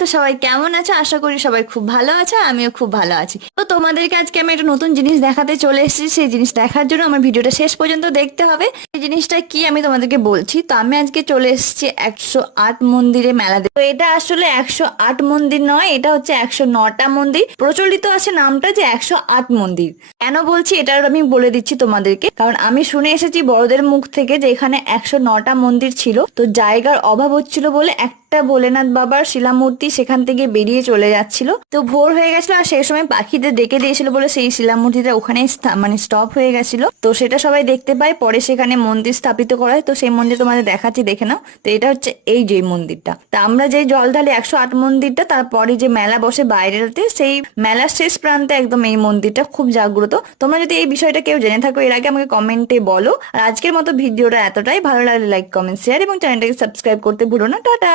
তো সবাই কেমন আছো? আশা করি সবাই খুব ভালো আছে, আর আমিও খুব ভালো আছি। তো তোমাদেরকে আজকে আমি একটা নতুন জিনিস দেখাতে চলে এসেছি। সেই জিনিস দেখার জন্য আমার ভিডিওটা শেষ পর্যন্ত দেখতে হবে। এই জিনিসটা কি আমি তোমাদেরকে বলছি। তো আমি আজকে চলে এসেছি 108 মন্দিরে মেলা দেখতে। তো এটা আসলে 108 মন্দির নয়, এটা হচ্ছে 109টা মন্দির। প্রচলিত আছে নামটা যে 108 মন্দির। কেন বলছি এটা আমি বলে দিচ্ছি তোমাদেরকে, কারণ আমি শুনে এসেছি বড়দের মুখ থেকে যে এখানে 109টা মন্দির ছিল, তো জায়গার অভাব হচ্ছিল বলে একটা ভোলেনাথ বাবার শিলামূর্তি সেখান থেকে বেরিয়ে চলে যাচ্ছিল। তো ভোর হয়ে গেছিল, আর সেই সময় পাখিদের ডেকে দিয়েছিল বলে সেই শিলামূর্তিটা ওখানে মানে স্টপ হয়ে গেছিল। তো সেটা সবাই দেখতে পায়, পরে সেখানে মন্দির স্থাপিত করা হয়। তো সেই মন্দির তোমাদের দেখাচ্ছি, দেখে নাও। তো এটা হচ্ছে এই যে মন্দিরটা। তা আমরা যে জল ঢালি 108 মন্দিরটা, তারপরে যে মেলা বসে বাইরেতে, সেই মেলার শেষ প্রান্তে একদম এই মন্দিরটা খুব জাগ্রত। তোমরা যদি এই বিষয়টা কেউ জেনে থাকো এর আগে আমাকে কমেন্টে বলো। আর আজকের মতো ভিডিওটা এতটাই ভালো লাগলে লাইক, কমেন্ট, শেয়ার এবং চ্যানেলটাকে সাবস্ক্রাইব করতে ভুলো না। টাটা।